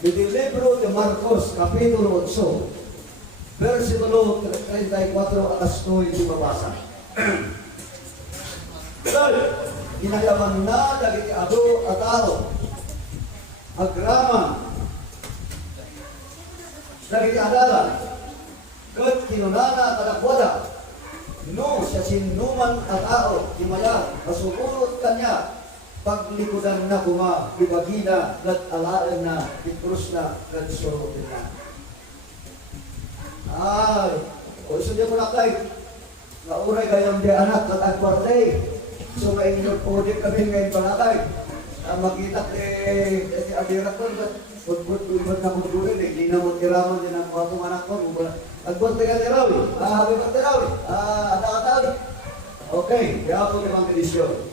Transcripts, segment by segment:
Di libro de Marcos, Kapitulo 8, versikulo 34 atas 2 dibabasa. Ginayaman na dagiti ado at tao, agraman, dagiti adalan, kat kinunana kadakwada, no siya sinuman at tao, timaya, masugurot kanya, paglikudan na kuma, bibagina, kat alaan na, ikrus na, kat surutin na. Ay, o isa niya mo nakay, nauray kayong di anak, kat agwartay, so may inyong project kami ngayon panakay, makita ni Adira ko, pagput-put na mugulin, hindi na mo tiraman din ang mga pong anak ko, agwartay ka tirawi, habi ka tirawi, anak-atawi. Okay, kaya po yung mga kondisyon.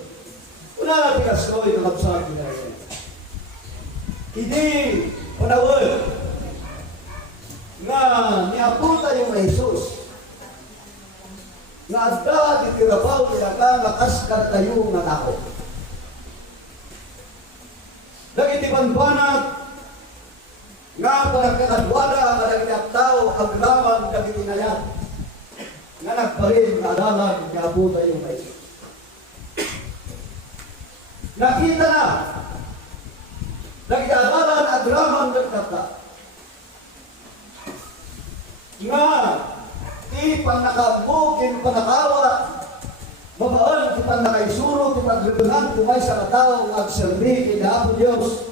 Una natin kaso yung kapsabi na rin. Hindi, unawal, nga niapunta yung Jesus, nga adda titirabaw nila ka nga kaskar tayo nga tao. Nagitipan banat, nga panagkakadwala nga nagitiap tao, aglaman nagitinayan, nga nagparin nga adalan niapunta yung Jesus. Nakita na, nagdadalan at ramang nagkata. Nga, di panakabog, di panakawa, mabaan, di panakaisuro, di panaglunan, kumay sa katao, agserbi, kinaapo Diyos.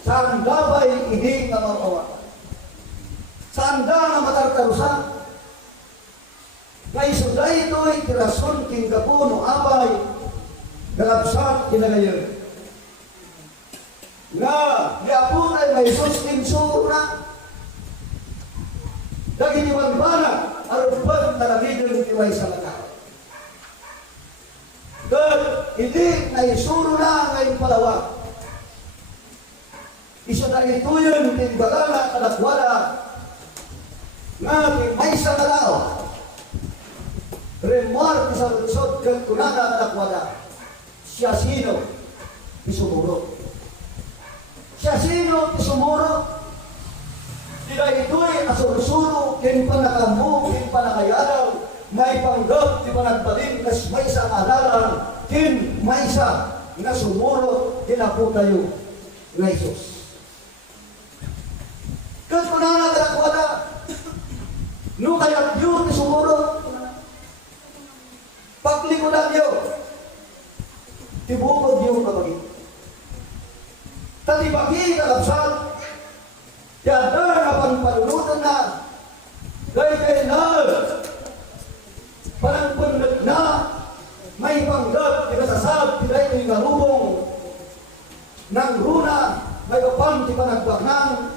Saan dabay, hindi nga mawawa. Saan da nga matartarusan? Ngay suday ito'y tirason, kingkapuno, abay, galapsat kinagayon. Nga, niapunay may Jesus insuro na. Daginiwan ba na, arupan talagidin iway sa lakao. God, hindi na isuro na ngayon palawag. Isa na ito yun, tinbagala, kadakwala, nga may sa kalao. Remar sa lusod, kagkunana, kadakwala. Siya sino? Isumuro. Siya sino? Isumuro. Sila ito'y asuro-suro, kin pa nakamu, kin pa nakayalaw, may panggap, di pa nagbalin, kas may sa alalan, kin may sa nasumuro, kinapo tayo na Jesus. Kas pa na nagalakwada, no kaya yun, isumuro, paglikudan yun, tibukod yung kabagi. Talibagi na kapsal, yan na panpalunutan na, gaya na, parang punod na, may panggap, ikasasab, tidak ito yung galubong, ng runa, may kapan, di pa nagbaknang,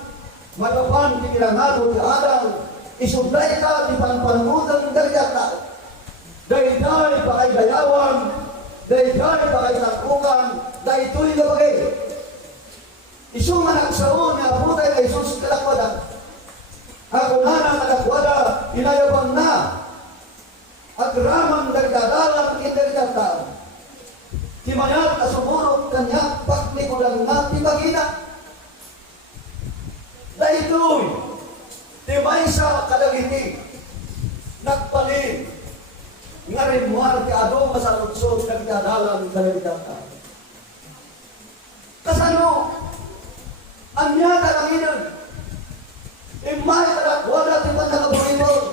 may kapan, di kinangado, di adang, isuday ka, di panpalunutan, gaya ka, gaya pa kay gayawan, dahil pa kayo nagpukan, dahil ito'y labagay. Isong anak sa una, putay na Jesus kalakwada. Ako na ng kalakwada, inayabang na. Agramang dagdadalang indagdadalang. Timayat na sumurot kanya, paglikulang na timagina. Dahil ito'y, timay sa kalagiti, nagpalin, nga rin muar ti ado masalutsod nagdadalang kalagitata. Kasano, ang niya kalanginan, imay kalakwada ti man nakabulimod,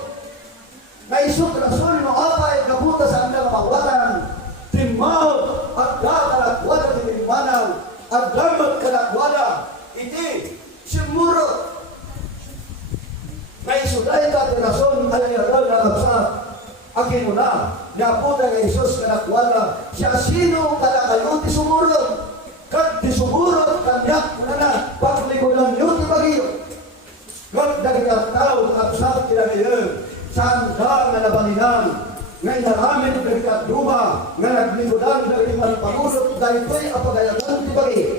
na isot rason no apay kabuta sa andang mawatan, timaw at kalakwada ti timanaw, at damat kalakwada, iti simuro, na isuday ka ti rason alayaral na kapsat, akin na, naputa kay Jesus kalakwala, siya sino kalakayo ti sumurot, kat ti sumurot kanyak na paglikudan yun ti bagiyo. Kat dagat tao, kapsat kila ngayon, saan ka nga nabalinan, nga inaramin dagat duma, nga naglikudan dagat imang pangulot, dahil ko'y apagayagan ti bagiyo.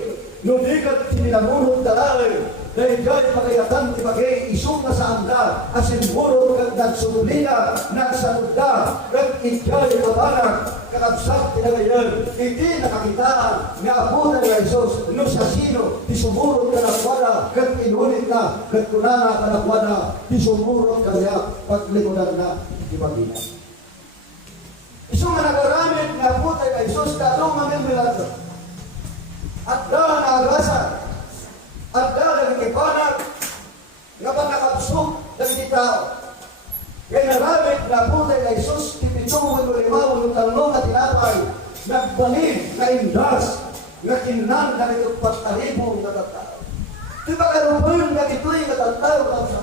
nudikat sinamunod dalay, dahil dahil pagayatan ibagay isong na sa anda, asin murod kag nagsulina, nagsanuda, kag ikay kabanak, kakabsak tinagayan, hindi nakakitaan, nga apo na nga Isos, no sa sino, disumurod ka nakwada, kag inulit na, kag kunana ka nakwada, disumurod ka niya, paglikodan na, ibagina. Isong nga nagaramit, nga apo tayo nga Isos, tatong mamimilado. At dahil naagasan, at dahil nagkipanag, nga ba nakapsok ng tao. Kaya naramit na po tayo kay Isus, tipitong limaw ng talong at tinapay, nagbalin na indas, nga kinan na ito patalibong na tao. Di ba karupun na ito'y katatao na sa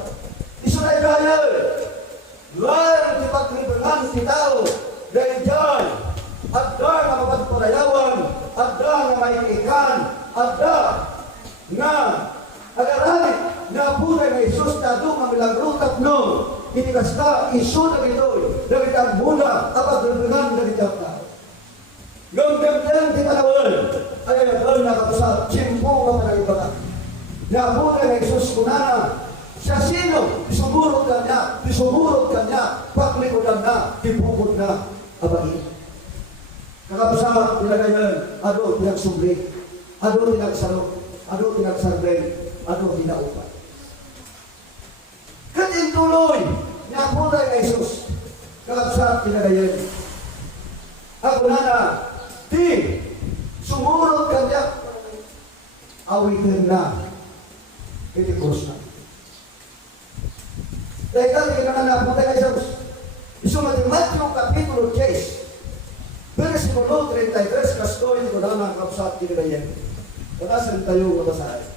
iso na ikaya, lahat di paglibangan si tao, dahil dyan, at dahil nga mapagparayawan, at dahil nga maikikan, at dahil nga agaramit na po tayo kay Isus na doon ang milagro tatlo, inikasta iso na gito'y dahil ang muna apat rinungan na gitang tao. Nung damdang titanawan ay nagkaroon na kapasa simpo ka pa ng iba ka. Nabuta na Isus kunana siya sino? Disumurot ka niya, paklikodan na, tipukod na, abagin. Kakapasa nilagayan, ado pinagsubli, ado pinagsalo, ado pinagsarbay, ado pinaupan. Kating tuloy, napunay kay Isus. Kakapsat kinagayan. Ako na, di, sumurot ka niya. Awitin na. Itikos na. Dahil kami na napunay kay Isus. Isumating Matthew Kapitulo 10. Versikulo 33, kastoy ko na ng kakapsat kinagayan. Katasan tayo mabasahin.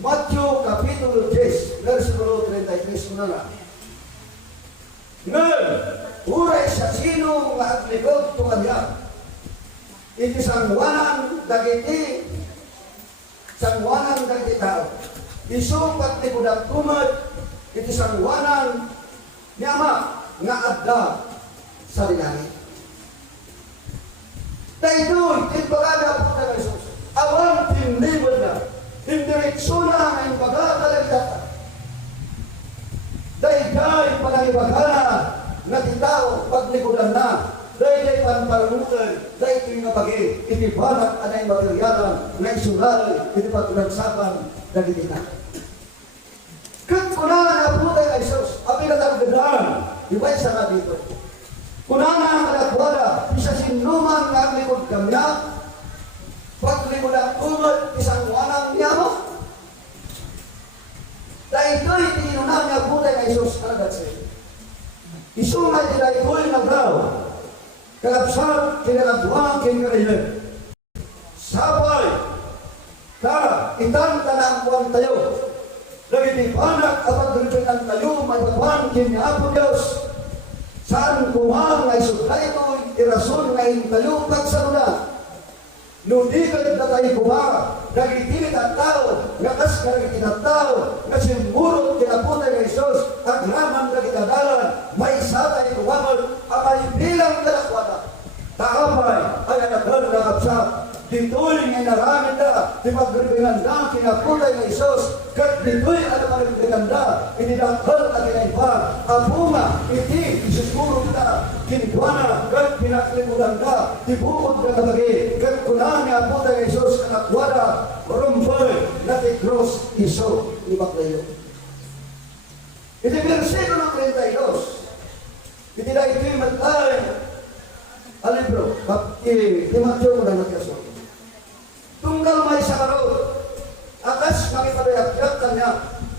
Matthew Kapitulo 10, versikulo 33 na na. Ngayon, uray sa sino nga aglikod to kanya. Iti sangwanan dagiti tao. Isong paglikodan kumad, iti sangwanan ni Ama nga adda sa dinangit. Dahil tinbagada po na Isus. Awang tinlibod na. Indireksyon na ang pagkakalagdata. Dahil panangibagana na titao paglikodan na. Dahil panparamutan, dahil ito'y ngapagi, itibanat anay materyalan, na isural, itipagulagsapan, dagiti na. Kung kunahan na po tayo Isus, apinatagdadaan, iba'y sa nga dito. Kunahan na kalagwala, isa sinuman nga ang likod kamya, paglikodan kumot, isang wanang niya mo. Dahil ito'y tinunang niya po tayo Isus, kalagat sa'yo. Isungay nila ito'y nagraw, kalapsat, kinalagwang, kinakarilan. Sabay, itanta na ang buwan tayo. Nagitipanak, apat duripinan tayo, may baban, kiniapo Diyos. Saan kumang ay suday ito'y irason ngayon tayo, pagsaruna. Nudikan na tayo kumang, nagitilit ang tao, nakas ka nagitin ang tao, nasimurot kinapunay ng Isos, at raman na kitadalan, may isa tayo kumang, ay bilang dalakwada. Taapay, ay anagdan na kapsat, dito'y ngay naramit na, di magribigan na kinapunay ng Isos, kat dito'y magribigan na, inidakal at inaipan, apunga, iti, isusuro kita, kinikuana, kat pinaklimulan ka, tibukod ka kabagi, kat kunahan niya punay ng Isos, kanakwada, rumpay, natikros, iso, ibaglayo. Iti versikulo 32, iti na ito'y matay, alibro, Timoteo mo na nagkaso. Tunggal may sakarot, akas makipadayakyak kanya,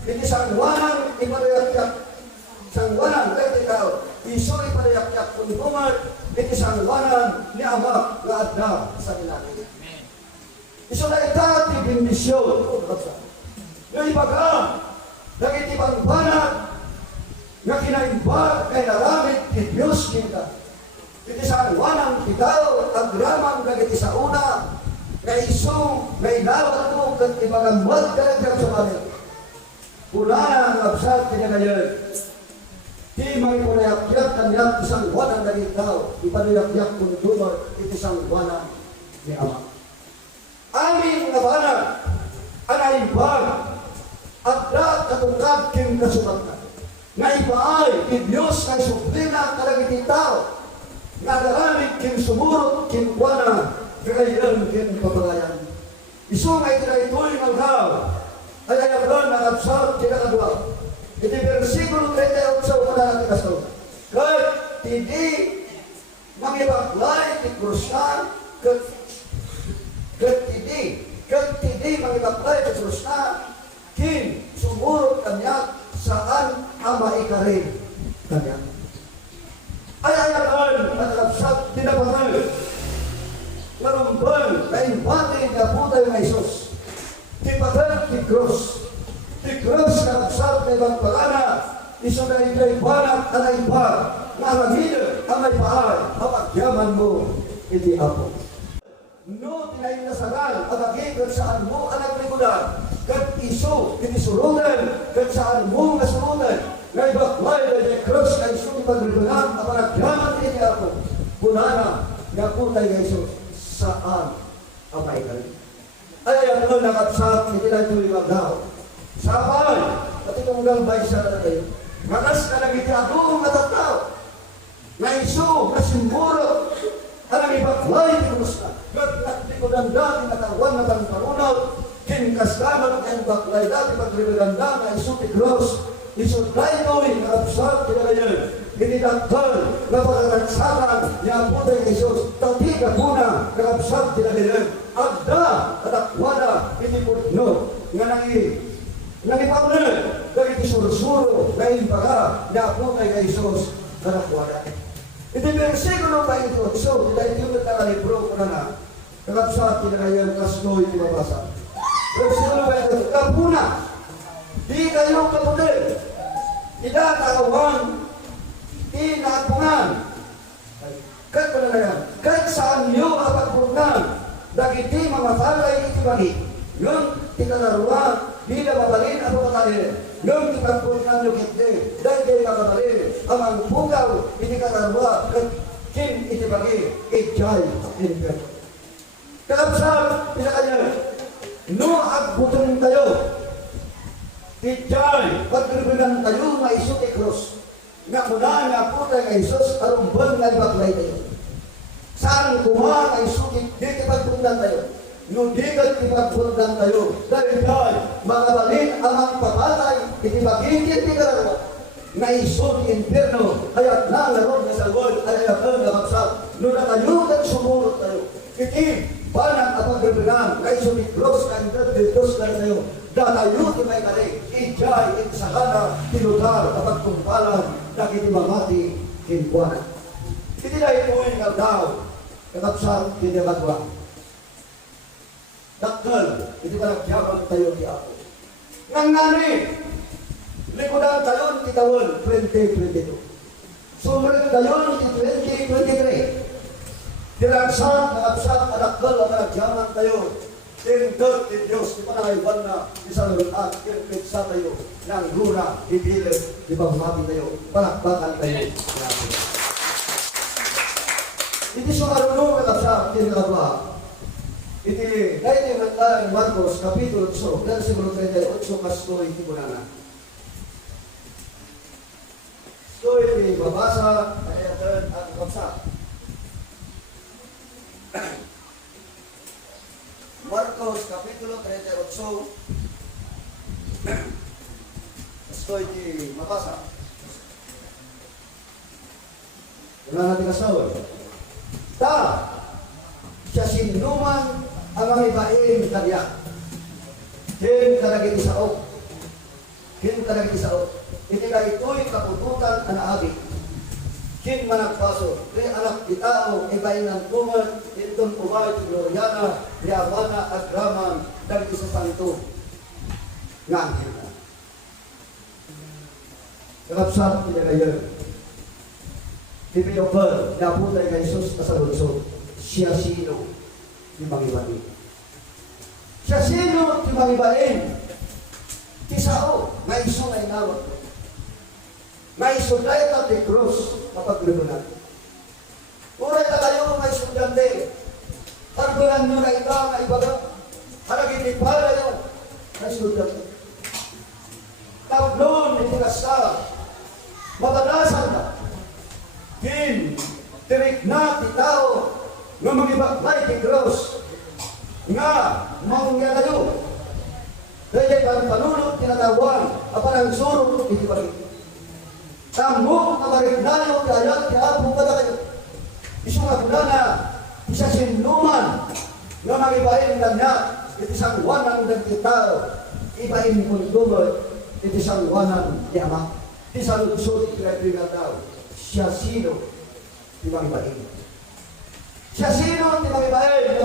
iti sangwanan ipadayakyak, sangwanan kay tao, iso ipadayakyak kuntumad, iti sangwanan ni Ama nga adda sa dinangit. Iso na itati bindisyon, yung ibaga, nagiti pangbanat, nga kinaimbag kay naramit ni Diyos kita. Iti sangwanan titao, agramang nagiti sa una, nga iso, nga inawat mo, kat ipagamad ka nagkang sa kanil. Pulana ang absat kinagayon. Di may punayak-yak kanyak isang wanan naging tao, ipanayak-yak kung dumar iti isang wanan ni Ama. Amin nga banag, anay bag, at lahat katungkad kim kasubatan. Nga ibaay, kim Diyos kay sublina kalagiti tao, nga daramig kim sumurot, kim kuwana, kagayan kim papagayan. Isu nga itinaytoy ng tao, ay ayagan na kapsarap kinakadwa. Iti versikulo 38 wala natin kaso. Kahit hindi mangibaklay, tikrusyan, kahit hindi mangibaklay, tikrusyan, kin sumurot kanya saan ang maikarin kanya. Ay ayagan na kapsarap tinapangay. Marumbang na impati na puta yung Isus. Tipagal ti cross. Ti cross na kapsat na ibang palana. Iso na ikaibanak na naibag. Na arangin ang may pahay. Mapagyaman mo, hindi ako. No, tinayin na sagal. At agigad saan mo anak ligudan. Kat iso, tinisurunan. Kat saan mo nasurunan. Na ibaklay na yung cross na iso ipagribunan. At mapagyaman hindi ako. Punana, nakutay na Isus. Saan ang maikarin? Ay, ang mga nakapsat, hindi na ito yung magdaw. Sabay, pati kung gambay siya na tayo, makas ka lang itiagong matataw. Na iso, na simburo, ang ibaklay, tinumus na. Gagnak di ko lang dati, natawan na kang parunaw, kinkastaman ang baklay dati, pagribilanda, na iso tigros, iso tayo, nakapsat, kinalayan. Dinidaktal na pagkakaksakan niya po tayo Isus. Tati ka muna, kakapsat tinalilan. Agda, atakwada, iniputno, nga nangipakunan, kaya isurusuro, na impaga, niya po tayo Isus, kanakwada. Ito yung versikulo pa ito. So, dahil yung natalibro ko na kakapsat tinalilan, kasnoy, tinabasa. Versikulo pa ito. Kapuna, di kayo kapunin, tinatawang inapungan. Kahit pala na yan, kahit saan nyo kapagpungan, dagiti mga palay itibagi, yung tikalaruan, di na mabalin ang pagkakalin, yung tikagpungan nyo kitne, dahil di makabalin, ang ang pugaw, itikalaruan, kin itibagi, ijay, inibig. Kalapsal, pinakanya, no agbuton tayo, ijay, pagkribinan tayo, maisuti cross. Nga muna nga po tayo kay Isus, arumbang nga ibaklay tayo. Saan kumaha kay Isus, di kipagpundan tayo. No di kipagpundan tayo. Dahil mga balin ang papatay, itibagigit di kararawa. Nga Isus, impierno, ayat na larong na salwal, ayat na kapsat. No nakayutan sumurot tayo. Iti, banang apagbibinan, kay Isus, iklos ka, interditos ka tayo. Datayo ti may kali, ijay, insakana, tinutar, kapagkumpalan, nakitimamati, kinkuana. Iti na ito yung nagdaw, kakapsat, kinakadwa. Daktal, iti ka nagyabang tayo ti ako. Nangani, likudan tayo ti tawon, 2022. Sumulog tayo ti 2023. Tiragsat, kakapsat, adaktal, ang nagyabang tayo. Tindot ni Diyos, di pa nakaiwan na isang lulat, kinpitsa tayo, ng luna, ibilid, di ba humapin tayo, palakbakan tayo. Iti sumarunong kakapsa, kinakadwa. Iti, dahil yung naglaan ng Marcos, Kapitulo 8, dahil siguro 38, kastoy, iti bunana. So, iti babasa, ayatan, at kakapsa. Marcos Kapitulo 38. Estoy di mabasa. Wala natin kasawal. Ta, siya sinuman ang mga ibaing kanya. Kin karagin isaot. Kin karagin isaot. Iti ka ito'y kapututan ang naabig. Kin managpaso, kaya anak kitao, ibayin ng tuman, itong umay, Gloriana, Yamana, at Raman, dahil isa pa ito, ngangkin na. Kakapsat, pinagayon. Pipinopal, naputay kay Jesus sa lungsod. Siya sino, di mangibain. Siya sino, di mangibain. Kisao, nga iso na inawat ko. May suday ka di krus mapaglibunan. Uray na kayo may sudante. Tagbulan nyo na ito nga ibaga. Harag itipala yun. Nasudan. Tablon, itikasa. Mabanasan na. Kin, tirik na ti tao nga magibaklay ti Diyos nga mangya kayo. Dahil ang panunod tinatawan aparang surot iti balik. Tangmo na marignayo ti ayat ti Apo kada kayo. Isu nga gulana isa sinuman nga magibahin na niya iti sangwanan ng ti tao. Ibahin kong dumot iti sangwanan ti Ama. Iti saludsod iti kaibigan tao. Siya sino di magibahin. Siya sino di magibahin.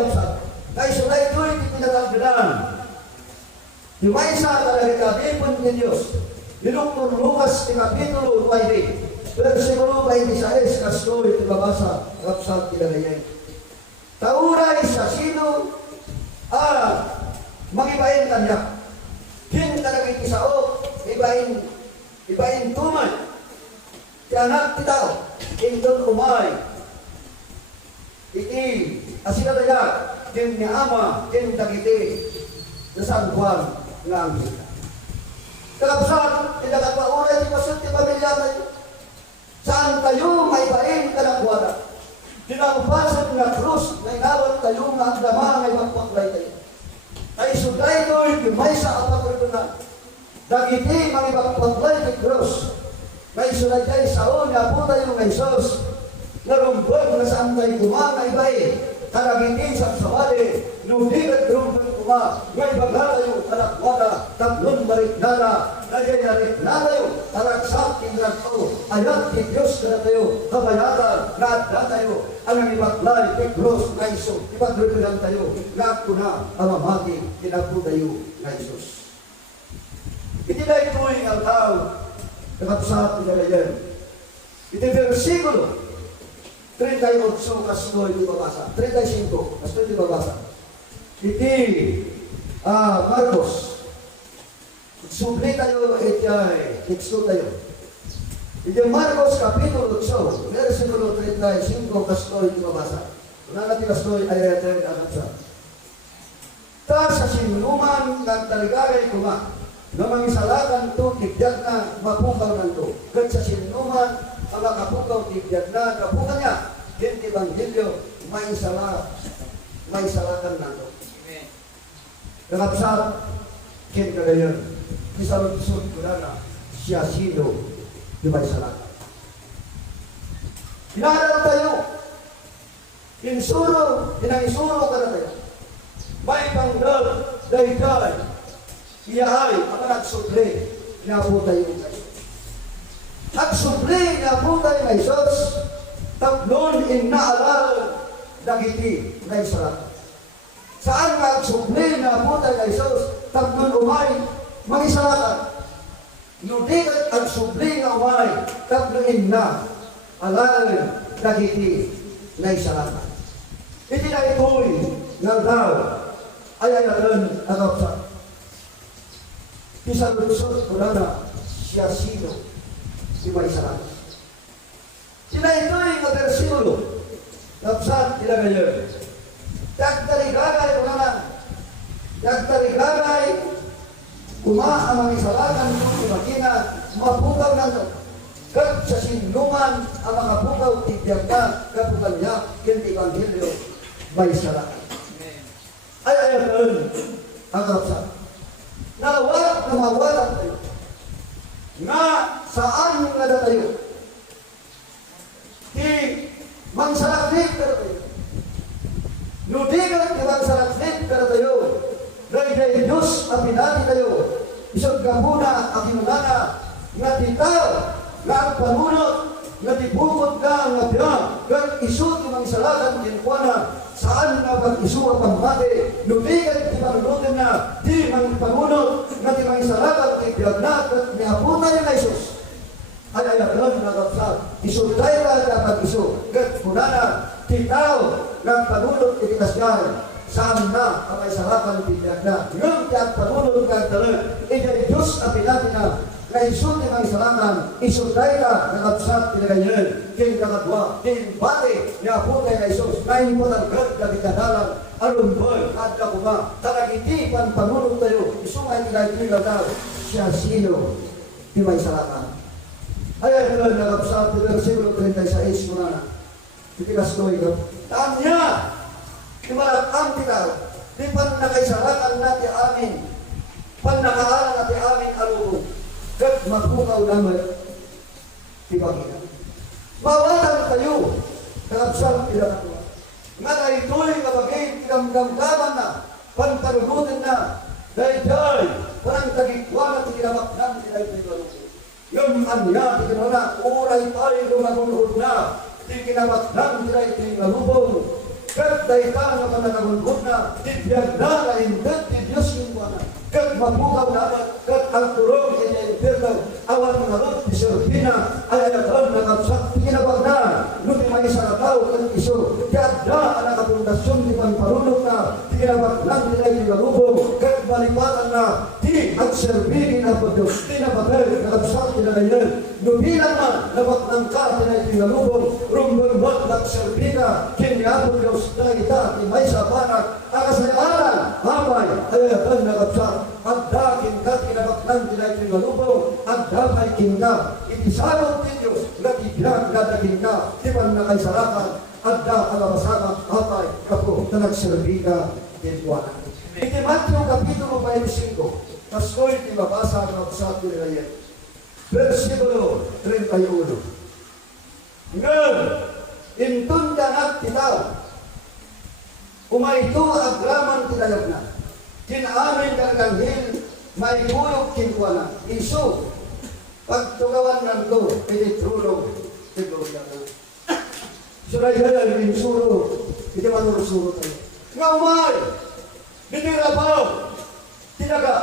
Kaya sulay ito'y di pinatagdanan. Di may isa talaga kabipon ni Diyos. Dinuktor Lucas di Kapitulo 9. Versikulo 26 kastoy di babasa kapsat tinagayay. Tauray siya sino magibahin kanya. Hin talaga ikisaot. Ibahin tumay. Ti anak ti tao, indon umay. Iti, asila daya, kin ni Ama, kin dagiti, nasan Juan nga ang kita. Kalapsan, tinagapauray, ti pasot, ti pamilya tayo. Saan tayo may bain kanakwada? Tinangpasan nga krus, na inawat tayo nga ang dama, ngay magpaklay tayo. Ay suday do'y, may sa apagrutunan. Dagiti, mga magpaklay ti krus. May sulay saon nga po tayo ng Isos narumbag na saan tayo kumangay bay karagiti sa sabali nudigat rumbag kuma ngay baga tayo kalakwada tatlong mariknala nagyay nariknala tayo taraksak kinrako ayat ti Diyos na tayo kabayatan na tayo ang ibaklay ti Diyos na Isos ipagrutunan tayo ngako na amamati kinapo tayo na Isos. Iti na ito'y ang tao nakapsat nila yan. Iti versikulo 38 kastoy di babasa. 35 kastoy di babasa. Iti Marcos. Subli tayo teksto tayo. Iti Marcos Kapitulo 8 versikulo 35 kastoy di babasa. Una natin kastoy ay tayo nakapsat. Ta sa sinuman ng taligagay kuma na mangisalakan to, tigyan na, mapukaw na to. Kat sa sinuman, ang makapukaw, tigyan na, kapukan niya, hindi Evangelyo, may salakan na to. Nakapsat, kin kagayon, kisalot-sot ko na siya sino, di may salakan. Hinaharap tayo, inaisuro ka na tayo. May pangdal, dahiday, iyahay, ang nagsubli, naputay yung Isos. Nagsubli, naputay yung Isos, tatlon inaalal, dagiti, na Israel. Saan nagsubli, naputay yung Isos, tatlon umay, mag-Israel. Nudikat ang subli nga umay, tatlon na, alal, dagiti, na Israel. Iti na ito'y, naldaw, ay ayalan, ang kapsa. Isa lusot ko na siya sino si Maisaran. Sila ito yung versikulo. Kapsat sila ngayon. Dagtarigagay ko na. Dagtarigagay ang isalakan kung imakina mapukaw na ito. Kag sa sinungan ang makapukaw tibiyag na kapukan niya kinti Evangelyo Maisaran. Ay ayaw ang kapsat. Nawala na mawala tayo. Nga saan nga na tayo? Di mangsalaklit ka na tayo. Nudigan di mangsalaklit ka na tayo. Dahil Diyos ang pinati tayo. Isang gabuna ang hinunana. Nga titaw, nga ang panunod, nga tibukod ka nga biyang. Nga isut yung mangsalakan kinkuana. Saan nga pag-isuwa pamati, nubigan di manunutin na, di mangipamunod, na di mangisarakat, di biyagnat, at nihapunan yung Isos. Ay ayaron na kapsat, isultay ka na pag-iso, kat punana, titaw, ng panunod itikasyan, saan na ang isarakan di biyagnat. Ngayon kaya panunod ka talag, ijay Diyos ang pinati na, na isulti ang isarakan, isultay ka, nakapsat, pinagayon, king kakadwa, king bati, nihapunan yung Isos, na himutan ka, na aron boy, kada ko ba, taragitipan, panulog tayo, isungay tinay-tinay daw, siya sino, di may salakan. Ayan lang nakapsat, versikulo 36 mo na, itikas ko ito, tanya, imalakang titaw, di pan nakaisalakan natin amin, pan nakaalan natin amin alubog, kat magpukaw naman, di ba kita? Mawatan tayo, nakapsat tila ko. Nga na ito'y kabagay, tinamdamdaman na, panparugutin na, dahil parang tagikwa na tinamaknang tinay-tinay. Yung kanya, tinamana, uray tayo lumagunod na, tinamaknang tinay-tinay. Kat dahil ka na panagagunod na, tibiyag na na indot, tibiyos yung na. Kat mabukaw na, kat ang turong inay-impirdaw, awan mga rot, isurpina, ayayatan na kapsak, tinabag na, nung may isa na tao, kat iso, kat na, ang nakapundasyon, di panparunok na, tinabag lang nila yung galubong, kat balipatan na, di at serbigin na po Diyos, tinabagay, nakapsak, tinagayan, nubilang man, labak ng ka, tinay galubong, rumbulbot, nakserbiga, kiniapon Diyos, na kita, di may sabanag, akasayaran, hamay, ayayatan na kapsak, at daking ka, tinabaglang tinay galubong, at damay kinka, itisarong ti Diyos, nagibiyang dadaging ka, di man nakaisarakan, at da alabasakan, hamay, kapo, na nagserbiga, kintuanan. Iti Matthew Kapitulo 25, Paskoy, tinabasa ang sa nila yan. Versikulo 31. Ngam, intun dangat titaw, umayto agraman tinayag na, kinaamin kaganghil, may bulog kinkuana, iso, pagtugawan ng to, pinitulog, tigulog na. Suray-suray, insuro, hindi manurusuro tayo. Ngawmay, bitirabaw, tinaga,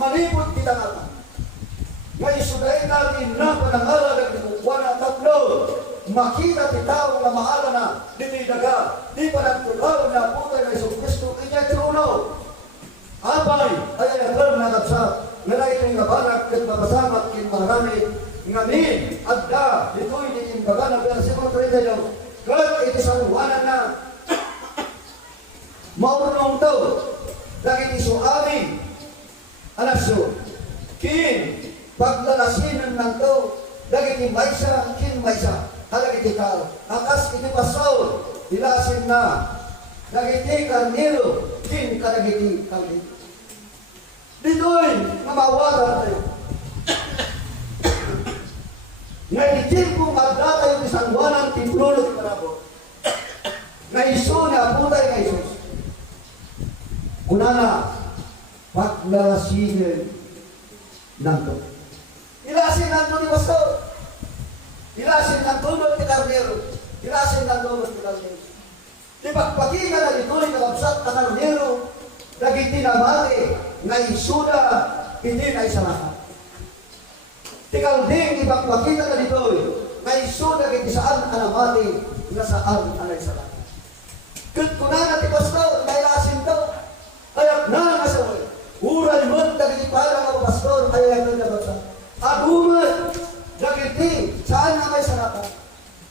malipot kita nga. May suday natin na panangala ng kinukuha tatlo, makita titaw na mahala na, ditinaga, di pa nagtulaw na putay na Isang Kristo, kanya truno. Abay, ay ayagal na nagsa, nalay ito yung nabanag, kat mabasamat, kin marami, ngamin, adda, dito'y nitin baga ng versikulo 32, kat itisaluwanan na, maunong to, dahil isuamin, anaso, kin, paglalasinan ng to, dahil maysa, kin maysa, halagit ikaw, akas itipasaw, ilasin na, dahil karnilo, kin kalagiti kalagiti. Dito'y mamawatan tayo. Ngayon kung magda tayo di sangwanan, tinulo di parabo. Ngayon na putay na Isus. Una na, paglalasinan ng to. Ilasin ng to ni Pastor. Ilasin ng tulot ni Carnero. Ilasin ng tulot ni Carnero. Di pagpakinga na dito'y nakabsat na Carnero, nagiti na mali, na isuda, hindi na isalakan. Tikal ding ipagpakita na dito'y, na isuda, hindi saan ka na mali, na saan ka na isalakan. Kat kunanan ti Pastor, na ilasin to, ayak na nasaway. Uray mo, dagiti para ka Pastor, ayak na nabasa. Agumat, dagiti, saan na may salakan.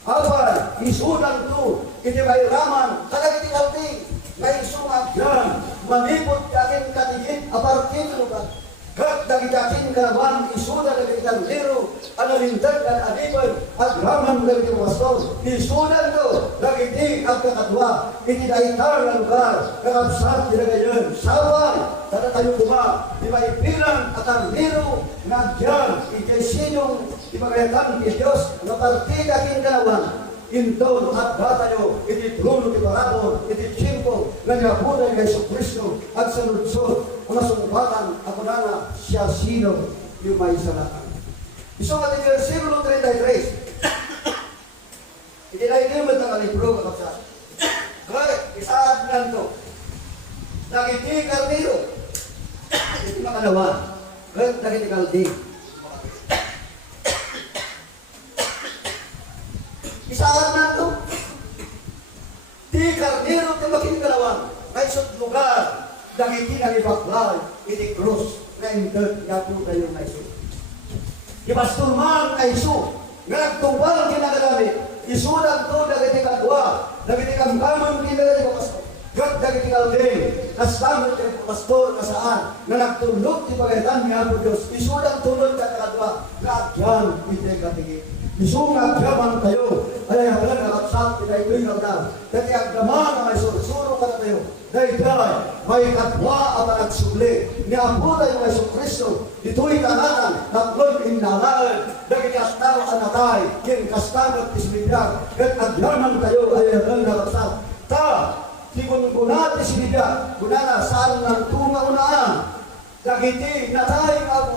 Abay, isudan to, hindi may raman, dagiti kalting, na isungag yan, manipot kakin katigit, apartin lugar. Kat dagitakin kanaman, isudan dagiti kaltiro, analintag dan adipan, at raman dagiti Pastor, isudan to, dagiti agkakadwa, itidaitar na lugar, kakabsat dinagayon, saway, tada tayo kuma, di may bilang at ang liro, nagyan, itisinong, ipagayatan ni Diyos, na partida kinawan, inton at datayo, iti truno, iti parabon, iti tiyempo, na niyapunay kay Iso Kristo, at sa lunsod, ang nasungpatan, ako na siya sino, yung may salakan. Iso nga iti versikulo 33, iti na inimat ng alibro, kakapsat. Kaya, isaad lang to, nagiti kaltiro, iti makalawan, kaya nagiti kaltiro. Isahan na ito. Di karnero ti makinggalawan. Ay sut lugar. Dagiti na ibaklay. Iti krus. Na indot. Yapo tayo na iso. Di basturman na iso. Nga nagtumbal kinagalami. Isudan to. Dagiti kadwa. Dagiti kamkamang kinagalami ko pasto. Kat dagiti kalde, kastamat kay pastor kasaan, na nagtulog ti pagayatan niya po Diyos, isudang tulog ka nakadwa, kaagyan iti katigi. Isunga agyaman tayo, ay hanggang nakapsat, kita ito'y nagdang, dati agyaman na may suro ka na tayo, dahil may katwa at nagsubli, ni Apo tayo may Kristo, ito'y tananan, naklod inalaan, dagiti astaro anatay, kin kastamat isbidyan, kat agyaman tayo, ay hanggang nakapsat, sikun kunati sinidya, kunana saan ng tunga-unaan, dagiti natay nga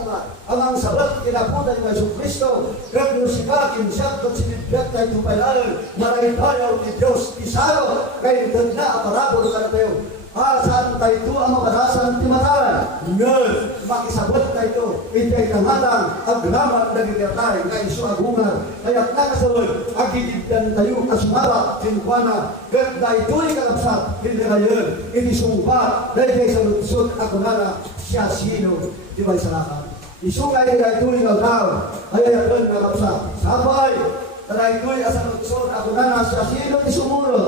amang sabat kinaputan ng Yesu Kristo, kagno sikakin siya kung sinidyak tayo tumpalaan, maraming tayo ni Diyos, isaro, kayo ganda at marabol ka na tayo. Saan tayo ito ang mabarasan ng timataran? Ngayon, makisabot tayo ito, itay tangatang, ang gramat na gigirtay, kay iso agungan, kaya't nakasabot, agigigdan tayo kasumara, sinkwana, ganda ito'y kalapsat, hindi ngayon, inisumpa, dahil kayo sa lutsot, ako na siya sino, di ba isalakan? Isungay na ito'y nagdaw, ay ayatun kalapsat, sabay, tara ito'y asa lutsot, ako na siya sino, isumuro,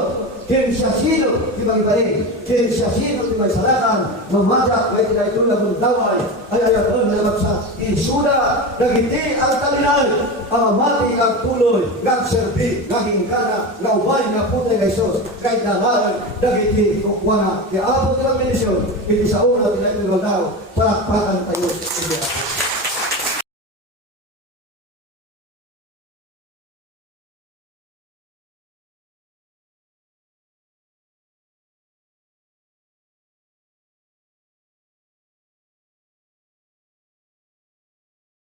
kin siya sino, di ba ibaling, kin siya sino, di ba isalakan, mamadak, may tila ito'y nagundaway, ay ayatun kalapsat, isula, nagiti ang talinan, ang amati ang tuloy, nagserbi, nagingkana, naubay na putay kay Sos, kahit nalaran, nagiti kukwana, kaya abot ng minisyon, iti sa una, tinatulog daw, palakpakan tayo,